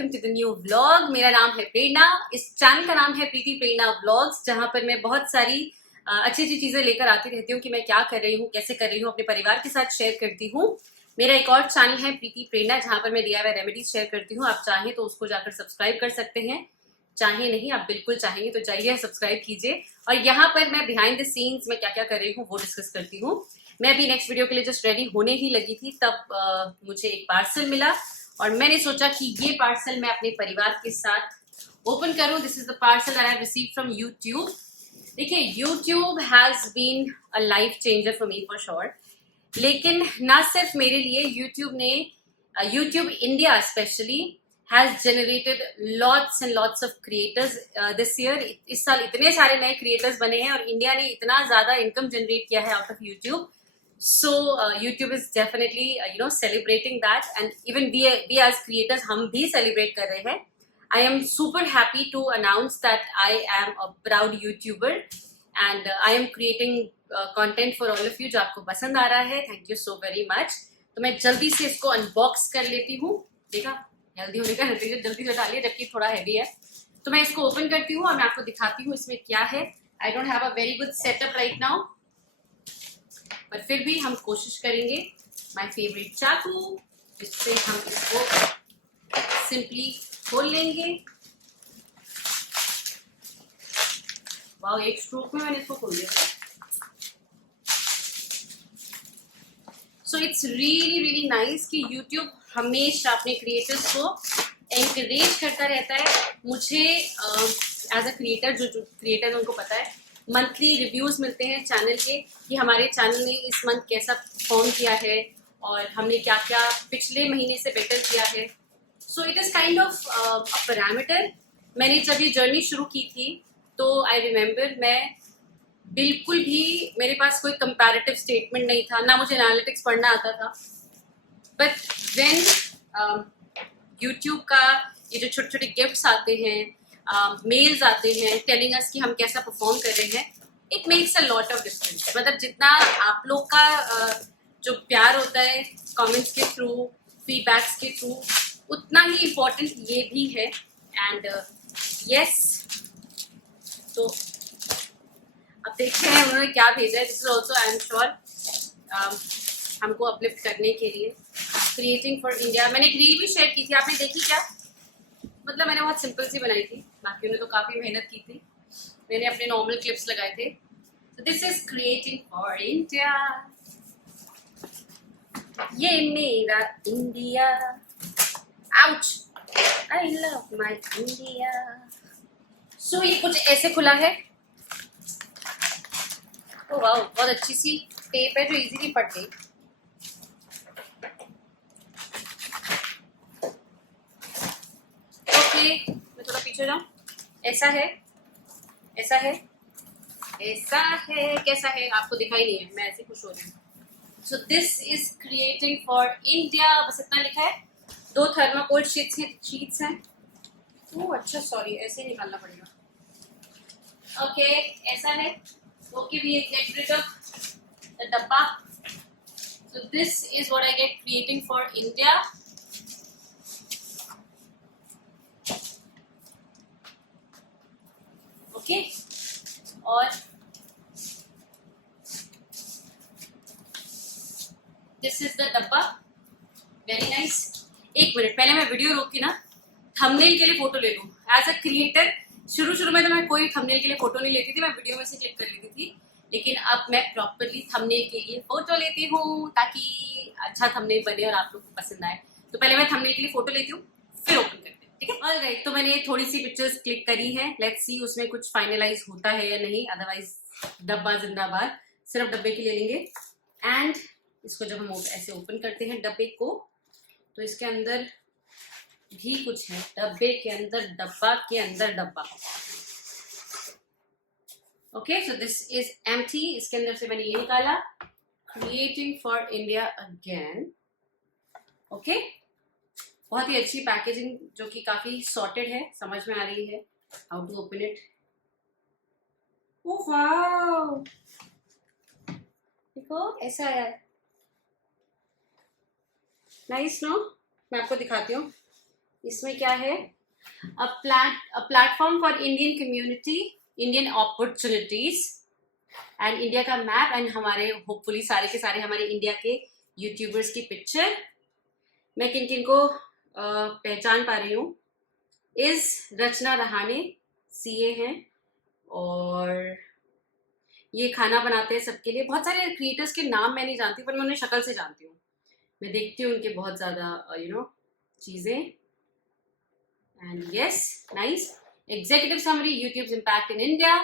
Welcome to the new vlog. मेरा नाम है प्रेरणा। इस चैनल का नाम है प्रीति प्रेरणा व्लॉग्स, जहां पर मैं बहुत सारी अच्छी अच्छी चीजें लेकर आती रहती हूँ कि मैं क्या कर रही हूँ, कैसे कर रही हूँ, अपने परिवार के साथ शेयर करती हूँ। मेरा एक और चैनल है प्रीति प्रेरणा, जहां पर मैं DIY रेमेडीज शेयर करती हूँ। आप चाहें तो उसको जाकर सब्सक्राइब कर सकते हैं, चाहे नहीं, आप बिल्कुल चाहेंगे तो जाइए सब्सक्राइब कीजिए। और यहाँ पर मैं बिहाइंड द सीन्स में क्या क्या कर रही हूँ वो डिस्कस करती हूँ। मैं अभी नेक्स्ट वीडियो के लिए जस्ट रेडी होने ही लगी थी, तब मुझे एक पार्सल मिला और मैंने सोचा कि ये पार्सल मैं अपने परिवार के साथ ओपन करूं। This is the parcel that I received from YouTube. देखिए, YouTube has been a life changer for me for sure. लेकिन ना सिर्फ मेरे लिए, यूट्यूब ने, YouTube India specially has generated lots and lots of creators this year. इस साल इतने सारे नए क्रिएटर्स बने हैं और इंडिया ने इतना ज्यादा इनकम जनरेट किया है out of YouTube. So YouTube is definitely celebrating that, and even we as creators हम भी celebrate कर रहे हैं. I am super happy to announce that I am a proud YouTuber and I am creating content for all of you जो आपको पसंद आ रहा है. Thank you so very much. तो मैं जल्दी से इसको अनबॉक्स कर लेती हूँ. देखा, हेल्दी होने का नतीजा जल्दी से डालिए, जबकि थोड़ा हैवी है. तो मैं इसको ओपन करती हूँ और मैं आपको दिखाती हूँ इसमें क्या है. I don't have a very good setup right now, पर फिर भी हम कोशिश करेंगे. माय फेवरेट चाकू, जिससे हम इसको सिंपली खोल लेंगे. वाओ, एक स्ट्रोक में मैंने इसको खोल दिया. So it's really really nice कि यूट्यूब हमेशा अपने क्रिएटर्स को एनकरेज करता रहता है. मुझे एज अ क्रिएटर, जो क्रिएटर उनको पता है, मंथली रिव्यूज मिलते हैं चैनल के कि हमारे चैनल ने इस मंथ कैसा परफॉर्म किया है और हमने क्या क्या पिछले महीने से बेटर किया है. So it is kind of a parameter. मैंने जब ये जर्नी शुरू की थी तो आई रिमेम्बर, मैं बिल्कुल भी, मेरे पास कोई कंपैरेटिव स्टेटमेंट नहीं था, ना मुझे एनालिटिक्स पढ़ना आता था. बट व्हेन यूट्यूब का ये जो छोटे छोटे गिफ्ट्स आते हैं, मेल्स आते हैं टेलिंग अस कि हम कैसा परफॉर्म कर रहे हैं, it makes a lot of difference. मतलब जितना आप लोग का जो प्यार होता है कमेंट्स के थ्रू, फीडबैक्स के थ्रू, उतना ही इम्पोर्टेंट ये भी है. एंड यस, तो अब देखते हैं उन्होंने क्या भेजा है. This is also, I am sure, हमको अपलिफ्ट करने के लिए. क्रिएटिंग फॉर इंडिया, मैंने एक रील भी शेयर की थी, आपने देखी क्या? मतलब मैंने बहुत सिंपल सी बनाई थी, बाकियों ने तो काफ़ी मेहनत की थी. मैंने अपने नॉर्मल क्लिप्स लगाए थे. तो this is creating for India. ये मेरा India, ouch, I love my India. So ये कुछ ऐसे खुला है. ओ वाओ, बहुत अच्छी सी टेप है जो इजीली फट गई. मैं थोड़ा पीछे जाऊं. ऐसा है, ऐसा है, ऐसा है. कैसा है आपको दिखाई नहीं है, मैं ऐसे खुश हो रही हूँ. सो this is creating for India. बस इतना लिखा है. 2 थर्माकोल शीट्स हैं. ओह अच्छा, सॉरी, ऐसे निकालना पड़ेगा. ओके, ऐसा है. Okay, we get rid of the dabba. So this is what I get creating for India. Okay, और this is the dabba. Very nice. एक मिनट, पहले मैं वीडियो रोक के ना थंबनेल के लिए फोटो ले लूँ. एज अ क्रिएटर शुरू में तो मैं कोई थंबनेल के लिए फोटो नहीं लेती थी, मैं वीडियो में से क्लिक कर लेती थी. लेकिन अब मैं प्रॉपरली थंबनेल के लिए फोटो लेती हूँ ताकि अच्छा थंबनेल बने और आप लोग को पसंद आए. तो पहले मैं थंबनेल के लिए फोटो लेती हूँ, फिर ओपन करते हैं. ठीक है, ऑलराइट. तो मैंने थोड़ी सी पिक्चर्स क्लिक करी है. लेट्स सी उसमें कुछ फाइनलाइज होता है या नहीं. अदरवाइज डब्बा जिंदाबाद. सिर्फ डब्बे के ले लेंगे. एंड इसको जब हम ऐसे ओपन करते हैं डब्बे को, तो इसके अंदर भी कुछ है. डब्बे के अंदर डब्बा के अंदर डब्बा. Okay, so this is empty. इसके अंदर से मैंने ये निकाला, creating for India again. Okay, बहुत ही अच्छी पैकेजिंग जो कि काफी सॉर्टेड है, समझ में आ रही है how to open it. Oh wow, देखो ऐसा आया है. Nice no. मैं आपको दिखाती हूँ. इसमें क्या है, a platform for Indian community, Indian opportunities and India का मैप एंड हमारे होपफुली सारे के सारे हमारे इंडिया के यूट्यूबर्स की पिक्चर। मैं किन किन को पहचान पा रही हूँ, इस रचना रहाणे सीए हैं, और ये खाना बनाते हैं सबके लिए। बहुत सारे क्रिएटर्स के नाम मैं नहीं जानती पर मैं उन्हें शक्ल से जानती हूँ, मैं देखती हूँ उनके बहुत ज़्यादा चीज़ें। And yes, nice. Executive summary, YouTubes impact in India.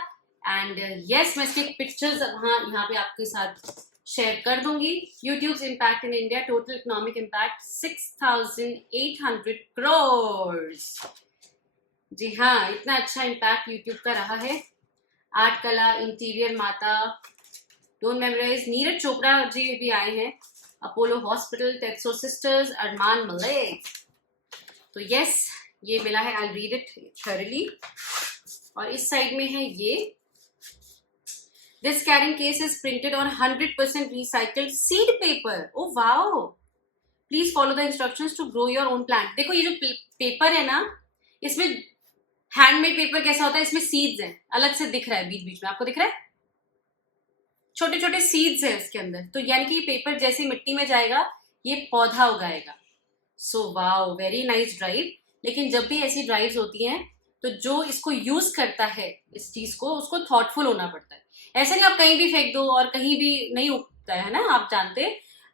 And yes, मैं इसके पिक्चर्स यहाँ पे आपके साथ शेयर कर दूंगी। YouTube's impact in India, total economic impact 6,800 crore. जी हाँ, इतना अच्छा इम्पैक्ट यूट्यूब का रहा है। आर्ट कला, इंटीरियर माता, डोंट मेमोराइज, नीरज चोपड़ा जी भी आए हैं, अपोलो हॉस्पिटल, टेक्सो सिस्टर्स, अरमान मलिक। तो यस, ये मिला है, आई रीड इट थॉरली। और इस साइड में है ये, this carrying case is printed on 100% recycled seed paper. Oh wow! Please follow the instructions to grow your own plant. देखो ये जो पेपर है ना, इसमें हैंडमेड पेपर कैसा होता है, इसमें सीड्स हैं, अलग से दिख रहा है बीच बीच में, आपको दिख रहा है छोटे छोटे सीड्स हैं इसके अंदर। तो यानी कि ये पेपर जैसे मिट्टी में जाएगा ये पौधा उगाएगा। So wow, very nice drive. लेकिन जब भी ऐसी ड्राइव्स होती हैं तो जो इसको यूज करता है इस चीज को, उसको थॉटफुल होना पड़ता है। ऐसा नहीं आप कहीं भी फेंक दो और कहीं भी नहीं उगता है ना, आप जानते।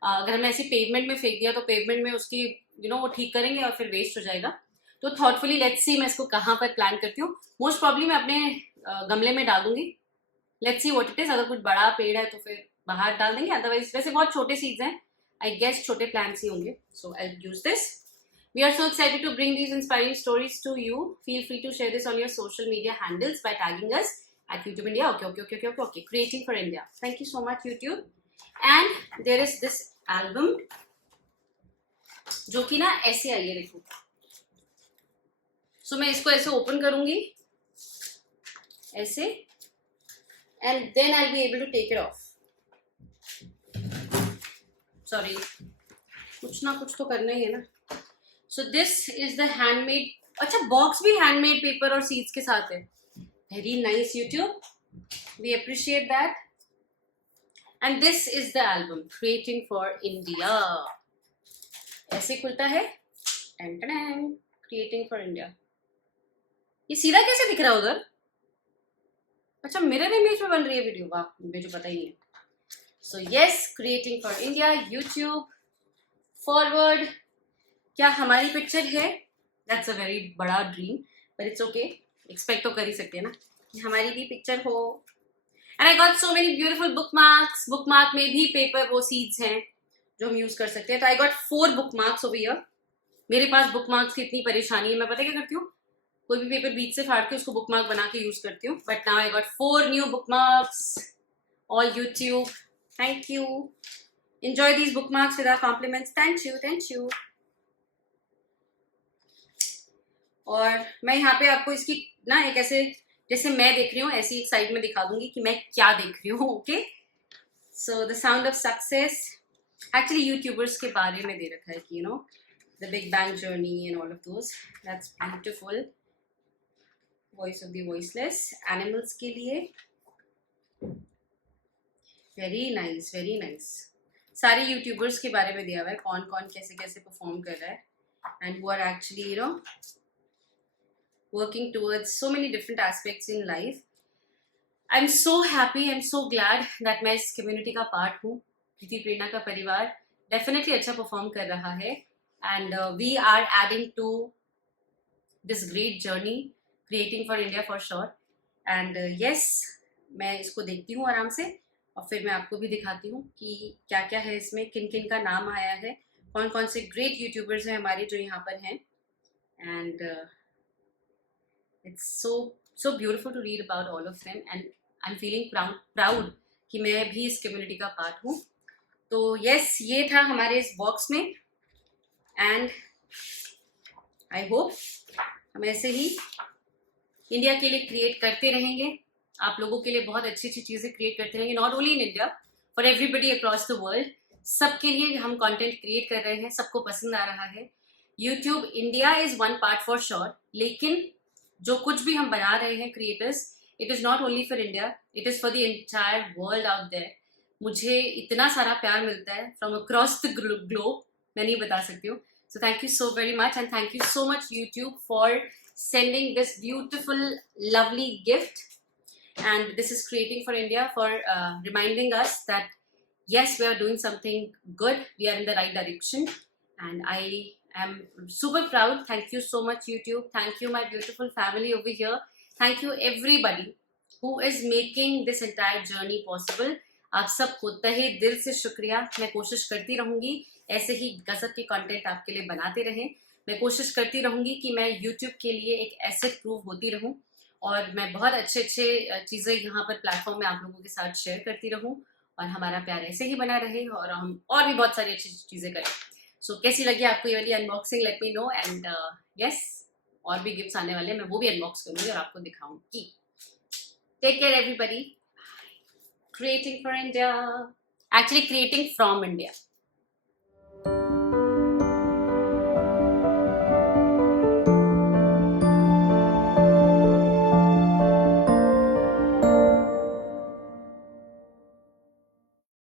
अगर हमने ऐसी पेवमेंट में फेंक दिया तो पेवमेंट में उसकी वो ठीक करेंगे और फिर वेस्ट हो जाएगा। तो थॉटफुली लेट्स सी मैं इसको कहाँ पर प्लान करती हूँ। मोस्ट प्रॉब्ली मैं अपने गमले में डाल दूंगी। Let's see what it is. अगर कुछ बड़ा पेड़ है तो फिर बाहर डाल देंगे, अदरवाइज वैसे बहुत छोटे सीड्स हैं, आई गेस छोटे प्लांट्स ही होंगे। So I use this. We are so excited to bring these inspiring stories to you. Feel free to share this on your social media handles by tagging us at YouTube India. Okay. Creating for India. Thank you so much, YouTube. And there is this album, जो कि ना ऐसे आई है, देखो। So मैं इसको ऐसे open करूंगी ऐसे, and then I'll be able to take it off. Sorry, कुछ ना कुछ तो करना ही है ना। So this is the handmade, अच्छा बॉक्स भी हैंडमेड पेपर और सीड्स के साथ है। Very nice YouTube, we appreciate that. And this is the album creating for India. ऐसे खुलता है, क्रिएटिंग फॉर इंडिया। ये सीधा कैसे दिख रहा है उधर? अच्छा, मिरर इमेज में बन रही है वीडियो, वाह, मुझे पता ही नहीं है। So yes, creating for India, YouTube forward. क्या हमारी पिक्चर है? दैट्स अ वेरी बड़ा dream, but it's okay, expect तो कर ही सकते हैं ना कि हमारी भी पिक्चर हो। And I got so many beautiful book marks. Book mark में भी पेपर वो सीड्स हैं जो हम यूज कर सकते हैं। तो आई got 4 book marks over here. मेरे पास बुक मार्क्स की इतनी परेशानी है, मैं पता क्या करती हूँ, कोई भी पेपर बीच से फाड़ के उसको बुक मार्क बना के यूज करती हूँ। But now I got 4 new bookmarks, all YouTube, thank you. Enjoy these bookmarks with our compliments, thank you. और मैं यहाँ पे आपको इसकी ना एक ऐसे, जैसे मैं देख रही हूँ ऐसी एक साइड में दिखा दूंगी कि मैं क्या देख रही हूँ। Okay, so the sound of success, actually YouTubers के बारे में दे रखा है कि the big bang journey and all of those, that's beautiful. Voice of the voiceless, animals के लिए, वेरी नाइस, वेरी नाइस। सारे यूट्यूबर्स के बारे में दिया हुआ है, कौन कौन कैसे कैसे परफॉर्म कर रहा है, and who are actually working towards so many different aspects in life. I'm so happy, I'm so glad that मैं इस community का part हूँ। प्रीति प्रेरणा का परिवार definitely अच्छा perform कर रहा है, and we are adding to this great journey, creating for India for sure. And yes, मैं इसको देखती हूँ आराम से और फिर मैं आपको भी दिखाती हूँ कि क्या क्या है इसमें, किन किन का नाम आया है, कौन कौन से great YouTubers हैं हमारे जो यहाँ पर हैं। And it's so beautiful to read about all of them, and I'm feeling proud कि मैं भी इस कम्युनिटी का पार्ट हूँ। तो यस, ये था हमारे इस बॉक्स में, एंड आई होप हम ऐसे ही इंडिया के लिए क्रिएट करते रहेंगे, आप लोगों के लिए बहुत अच्छी अच्छी चीज़ें क्रिएट करते रहेंगे, not only in India, for everybody across the world. सबके लिए हम कंटेंट क्रिएट कर रहे हैं, सबको पसंद आ रहा है, YouTube India is one part for sure, लेकिन जो कुछ भी हम बना रहे हैं creators, it is not only for India, it is for the entire world out there. मुझे इतना सारा प्यार मिलता है फ्रॉम अक्रॉस द ग्लोब, मैं नहीं बता सकती हूँ। So thank you so very much, and thank you so much YouTube for sending this beautiful lovely gift, and this is Creating for India for reminding us that yes, we are doing something good, we are in the right direction, and I am super proud. Thank you so much YouTube, thank you my beautiful family over here, thank you everybody who is making this entire journey possible. आप सबको तहे दिल से शुक्रिया। मैं कोशिश करती रहूंगी ऐसे ही गजब के कंटेंट आपके लिए बनाते रहें। मैं कोशिश करती रहूंगी कि मैं YouTube के लिए एक एसेट प्रूव होती रहूं, और मैं बहुत अच्छे चीज़ें यहाँ पर प्लेटफॉर्म में आप लोगों के साथ शेयर करती रहूं, और हमारा प्यार ऐसे ही बना रहे, और हम और भी बहुत सारी अच्छी चीज़ें करें। सो कैसी लगी आपको ये वाली unboxing, let me know, and yes, और भी गिफ्ट्स आने वाले हैं, मैं वो भी अनबॉक्स करूंगी और आपको दिखाऊंगी। Take care everybody. Creating for India, actually creating from India.